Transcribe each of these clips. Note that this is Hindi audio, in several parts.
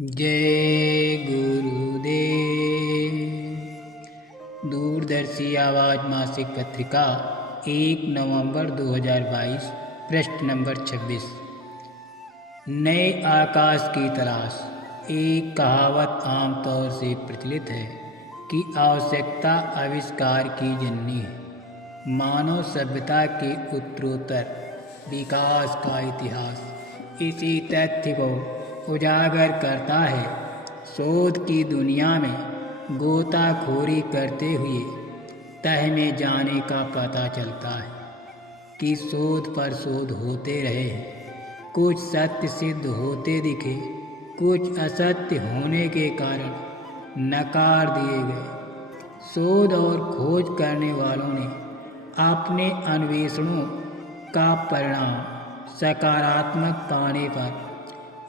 जय गुरुदेव। दूरदर्शी आवाज मासिक पत्रिका 1 नवंबर 2022, पृष्ठ नंबर 26। नए आकाश की तलाश। एक कहावत आमतौर से प्रचलित है कि आवश्यकता आविष्कार की जननी है। मानव सभ्यता के उत्तरोत्तर विकास का इतिहास इसी तथ्य को उजागर करता है। शोध की दुनिया में गोताखोरी करते हुए तह में जाने का पता चलता है कि शोध पर शोध होते रहे हैं। कुछ सत्य सिद्ध होते दिखे, कुछ असत्य होने के कारण नकार दिए गए। शोध और खोज करने वालों ने अपने अन्वेषणों का परिणाम सकारात्मक पाने पर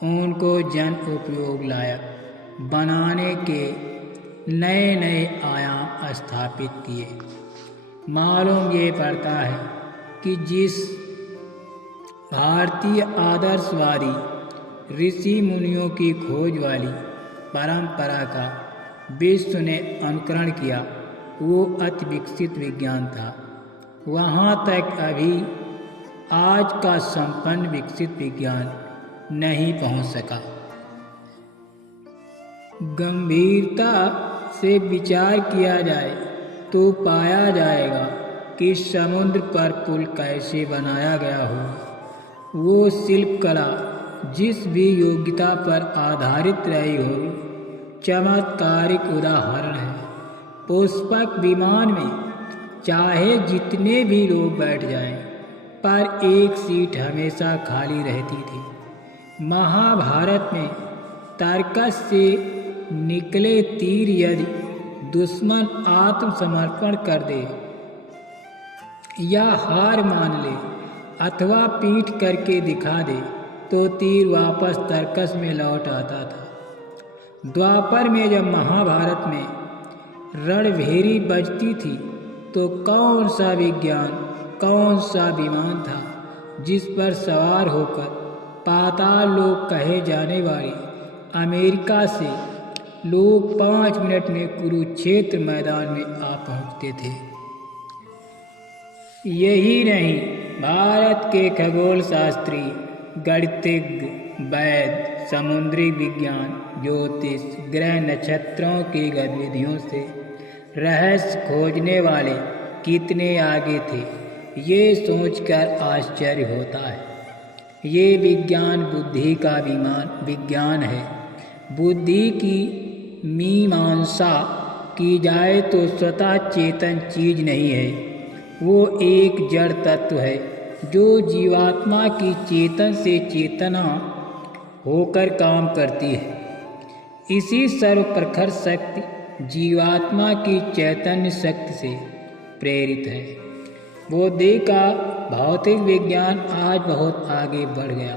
उनको जन उपयोग लायक बनाने के नए नए आयाम स्थापित किए। मालूम ये पड़ता है कि जिस भारतीय आदर्शवादी ऋषि मुनियों की खोज वाली परंपरा का विश्व ने अनुकरण किया, वो अति विकसित विज्ञान था। वहाँ तक अभी आज का संपन्न विकसित विज्ञान नहीं पहुंच सका। गंभीरता से विचार किया जाए तो पाया जाएगा कि समुद्र पर पुल कैसे बनाया गया हो। वो शिल्प कला जिस भी योग्यता पर आधारित रही हो, चमत्कारिक उदाहरण है। पुष्पक विमान में चाहे जितने भी लोग बैठ जाएं, पर एक सीट हमेशा खाली रहती थी। महाभारत में तारकस से निकले तीर यदि दुश्मन आत्मसमर्पण कर दे या हार मान ले अथवा पीठ करके दिखा दे तो तीर वापस तारकस में लौट आता था। द्वापर में जब महाभारत में रणभेरी बजती थी तो कौन सा विज्ञान, कौन सा विमान था जिस पर सवार होकर पाताल लोक कहे जाने वाले अमेरिका से लोग 5 मिनट में कुरुक्षेत्र मैदान में आ पहुंचते थे। यही नहीं, भारत के खगोल शास्त्री, गणितज्ञ, वैद्य, समुद्री विज्ञान, ज्योतिष, ग्रह नक्षत्रों की गतिविधियों से रहस्य खोजने वाले कितने आगे थे, ये सोचकर आश्चर्य होता है। ये विज्ञान बुद्धि का विज्ञान है। बुद्धि की मीमांसा की जाए तो स्वतः चेतन चीज नहीं है, वो एक जड़ तत्व है जो जीवात्मा की चेतन से चेतना होकर काम करती है। इसी सर्वप्रखर शक्ति जीवात्मा की चैतन्य शक्ति से प्रेरित है। बुद्धि का भौतिक विज्ञान आज बहुत आगे बढ़ गया।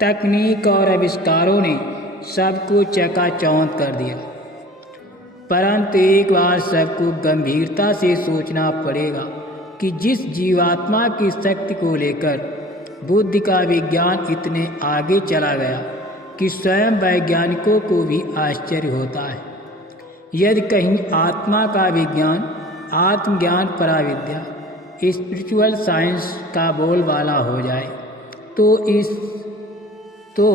तकनीक और आविष्कारों ने सबको चकाचौंध कर दिया, परंतु एक बार सबको गंभीरता से सोचना पड़ेगा कि जिस जीवात्मा की शक्ति को लेकर बुद्धि का विज्ञान इतने आगे चला गया कि स्वयं वैज्ञानिकों को भी आश्चर्य होता है। यदि कहीं आत्मा का विज्ञान, आत्मज्ञान, पराविद्या, स्पिरिचुअल साइंस का बोलबाला हो जाए तो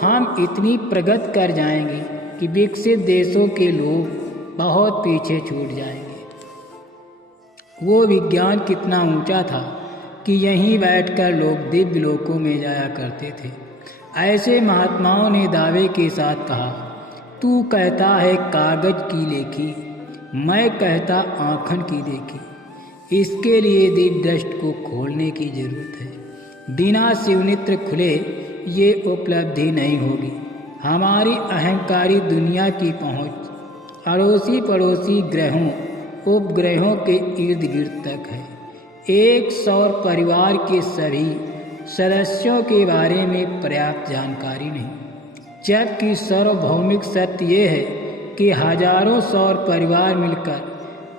हम इतनी प्रगति कर जाएंगे कि विकसित देशों के लोग बहुत पीछे छूट जाएंगे। वो विज्ञान कितना ऊंचा था कि यहीं बैठकर लोग दिव्य लोकों में जाया करते थे। ऐसे महात्माओं ने दावे के साथ कहा, तू कहता है कागज की लेखी, मैं कहता आँखन की देखी। इसके लिए दिव्य दृष्टि को खोलने की जरूरत है। बिना शिवनेत्र खुले ये उपलब्धि नहीं होगी। हमारी अहंकारी दुनिया की पहुंच अड़ोसी पड़ोसी ग्रहों, उपग्रहों के इर्द गिर्द तक है। एक सौर परिवार के सभी सदस्यों के बारे में पर्याप्त जानकारी नहीं, जबकि सार्वभौमिक सत्य ये है कि हजारों सौर परिवार मिलकर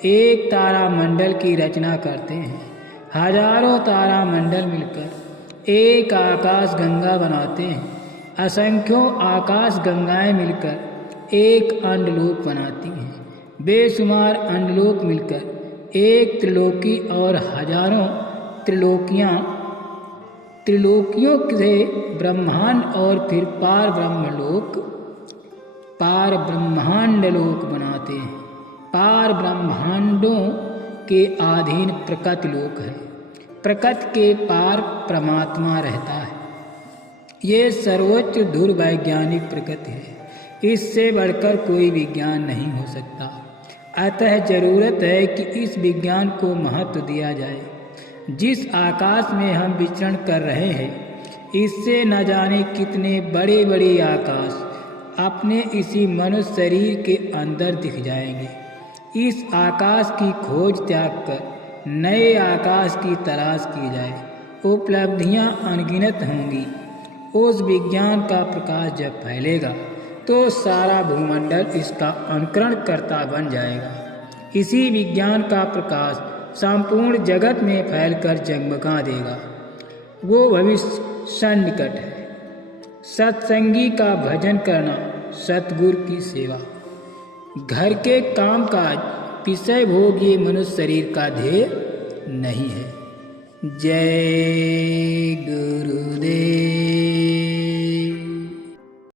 एक तारामंडल की रचना करते हैं। हजारों तारामंडल मिलकर एक आकाश गंगा बनाते हैं। असंख्यों आकाश गंगाएं मिलकर एक अंडलोक बनाती हैं। बेशुमार अंडलोक मिलकर एक त्रिलोकी और हजारों त्रिलोकियों से ब्रह्मांड और फिर पार ब्रह्मांड लोक बनाते हैं। पार ब्रह्मांडों के अधीन प्रकृति लोक है। प्रकृति के पार परमात्मा रहता है। ये सर्वोच्च धुर वैज्ञानिक प्रकृति है। इससे बढ़कर कोई विज्ञान नहीं हो सकता। अतः जरूरत है कि इस विज्ञान को महत्व दिया जाए। जिस आकाश में हम विचरण कर रहे हैं, इससे न जाने कितने बड़े बड़े आकाश अपने इसी मनुष्य शरीर के अंदर दिख जाएंगे। इस आकाश की खोज त्याग कर नए आकाश की तलाश की जाए। उपलब्धियां अनगिनत होंगी। उस विज्ञान का प्रकाश जब फैलेगा तो सारा भूमंडल इसका अनुकरण करता बन जाएगा। इसी विज्ञान का प्रकाश संपूर्ण जगत में फैलकर जगमगा देगा। वो भविष्य सन्निकट है। सत्संगी का भजन करना, सतगुरु की सेवा, घर के काम काज, विषय भोग ये मनुष्य शरीर का ध्येय नहीं है। जय गुरुदेव।